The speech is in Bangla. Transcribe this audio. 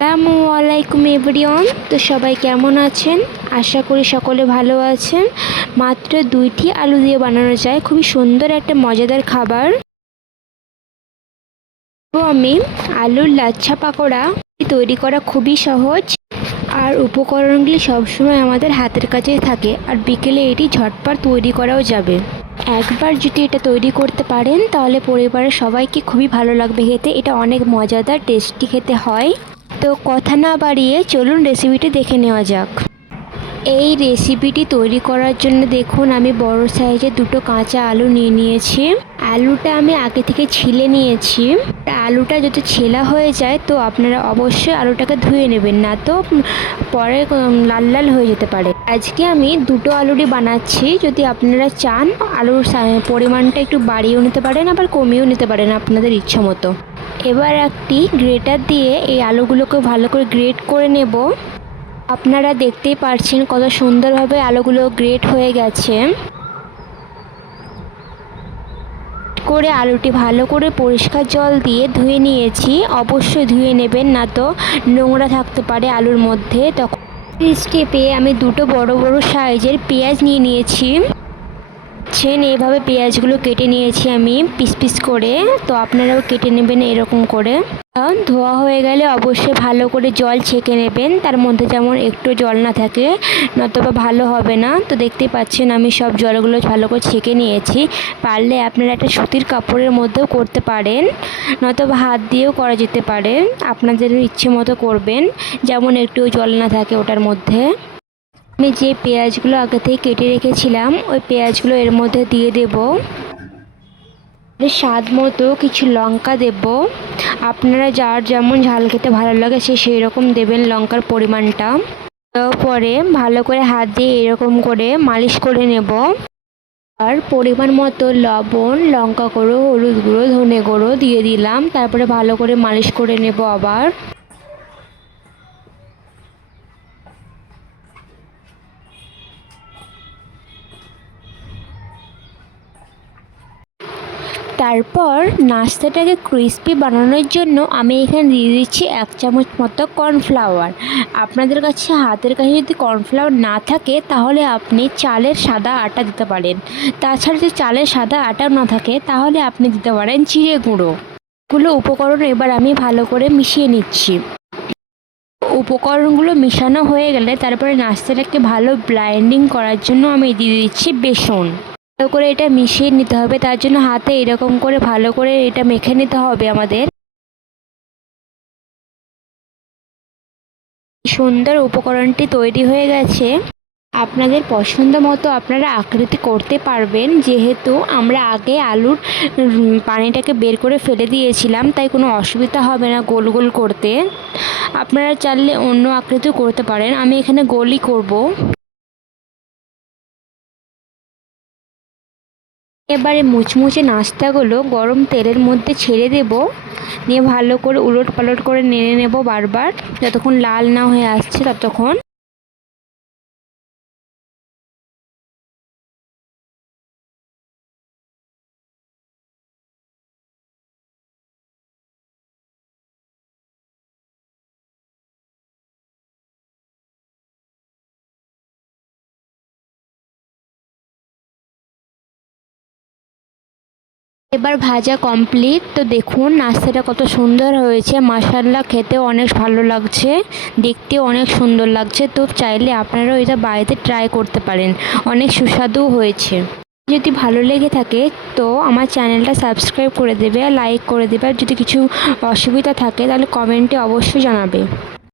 আসসালামু আলাইকুম এভরিওয়ান। তো সবাই কেমন আছেন? আশা করি সকলে ভালো আছেন। মাত্র 2টি আলু দিয়ে বানানো যায় খুবই সুন্দর একটা মজাদার খাবার। তো আমি আলুর লাচ্ছা পাকোড়া তৈরি করা খুবই সহজ, আর উপকরণগুলি সবসময় আমাদের হাতের কাছেই থাকে, আর বিকেলে এটি ঝটপট তৈরি করাও যাবে। একবার যদি এটা তৈরি করতে পারেন তাহলে পরিবারের সবাইকে খুবই ভালো লাগবে খেতে। এটা অনেক মজাদার টেস্টি খেতে হয়। তো কথা না বাড়িয়ে চলুন রেসিপিটি দেখে নেওয়া যাক। এই রেসিপিটি তৈরি করার জন্য দেখুন আমি বড় সাইজের 2টো কাঁচা আলু নিয়ে নিয়েছি। আলুটা আমি আগে থেকে ছিলে নিয়েছি। আলুটা যদি ছেলা হয়ে যায় তো আপনারা অবশ্যই আলুটাকে ধুয়ে নেবেন, না তো পরে লাল লাল হয়ে যেতে পারে। আজকে আমি 2টো আলুরই বানাচ্ছি। যদি আপনারা চান আলুর পরিমাণটা একটু বাড়িয়েও নিতে পারেন, আবার কমিয়েও নিতে পারেন আপনাদের ইচ্ছা মতো। এবার একটি গ্রেটার দিয়ে এই আলুগুলোকে ভালো করে গ্রেট করে নেব। আপনারা দেখতেই পারছেন কত সুন্দরভাবে আলুগুলো গ্রেট হয়ে গেছে। করে আলুটি ভালো করে পরিষ্কার জল দিয়ে ধুয়ে নিয়েছি। অবশ্যই ধুয়ে নেবেন, না তো নোংরা থাকতে পারে আলুর মধ্যে। তখন স্টেপে আমি 2টো বড় বড় সাইজের পেঁয়াজ নিয়ে নিয়েছি। এইভাবে পেঁয়াজগুলো কেটে নিয়েছি আমি পিস পিস করে। তো আপনারাও কেটে নেবেন এরকম করে। ধোয়া হয়ে গেলে অবশ্যই ভালো করে জল ছেঁকে নেবেন, তার মধ্যে যেমন একটু জল না থাকে, নতুবা ভালো হবে না। তো দেখতেই পাচ্ছেন আমি সব জলগুলো ভালো করে ছেঁকে নিয়েছি। পারলে আপনারা একটা সুতির কাপড়ের মধ্যেও করতে পারেন, নতুবা হাত দিয়েও করা যেতে পারে। আপনাদের ইচ্ছে মতো করবেন, যেমন একটু জল না থাকে ওটার মধ্যে। আমি যে পেঁয়াজগুলো আগে থেকে কেটে রেখেছিলাম ওই পেঁয়াজগুলো এর মধ্যে দিয়ে দেব। স্বাদ মতো কিছু লঙ্কা দেব। আপনারা যার যেমন ঝাল খেতে ভালো লাগে সেই রকম দেবেন লঙ্কার পরিমাণটা। তারপরে ভালো করে হাত দিয়ে এরকম করে মালিশ করে নেব। আর পরিমাণ মতো লবণ, লঙ্কা গুঁড়ো, হলুদ গুঁড়ো, ধনে গুঁড়ো দিয়ে দিলাম। তারপরে ভালো করে মালিশ করে নেব আবার। তারপর নাস্তাটাকে ক্রিস্পি বানানোর জন্য আমি এখানে দিয়ে দিচ্ছি 1 চামচ মতো কর্নফ্লাওয়ার। আপনাদের কাছে হাতের কাছে যদি কর্নফ্লাওয়ার না থাকে তাহলে আপনি চালের সাদা আটা দিতে পারেন। তাছাড়া যদি চালের সাদা আটাও না থাকে তাহলে আপনি দিতে পারেন জিরে গুঁড়ো। উপকরণ এবার আমি ভালো করে মিশিয়ে নিচ্ছি। উপকরণগুলো মেশানো হয়ে গেলে তারপরে নাস্তাটাকে ভালো ব্লেন্ডিং করার জন্য আমি দিয়ে দিচ্ছি বেসন। ভালো করে এটা মিশিয়ে নিতে হবে, তার জন্য হাতে এরকম করে ভালো করে এটা মেখে নিতে হবে আমাদের। সুন্দর উপকরণটি তৈরি হয়ে গেছে। আপনাদের পছন্দ মতো আপনারা আকৃতি করতে পারবেন। যেহেতু আমরা আগে আলুর পানিটাকে বের করে ফেলে দিয়েছিলাম, তাই কোনো অসুবিধা হবে না গোল গোল করতে। আপনারা চাইলে অন্য আকৃতিও করতে পারেন, আমি এখানে গোলই করব। এবারে মুচমুচে নাস্তাগুলো গরম তেলের মধ্যে ছেড়ে দেব। নিয়ে ভালো করে উলট পালট করে নেড়ে নেব বারবার, যতক্ষণ লাল না হয়ে আসছে ততক্ষণ। এবার ভাজা কমপ্লিট। তো দেখুন নাস্তাটা কত সুন্দর হয়েছে, মাশাআল্লাহ খেতেও অনেক ভালো লাগছে, দেখতেও অনেক সুন্দর লাগছে। তো চাইলে আপনারাও এটা বাড়িতে ট্রাই করতে পারেন, অনেক সুস্বাদু হয়েছে। যদি ভালো লেগে থাকে তো আমার চ্যানেলটা সাবস্ক্রাইব করে দেবে, লাইক করে দেবে। আর যদি কিছু অসুবিধা থাকে তাহলে কমেন্টে অবশ্যই জানাবে।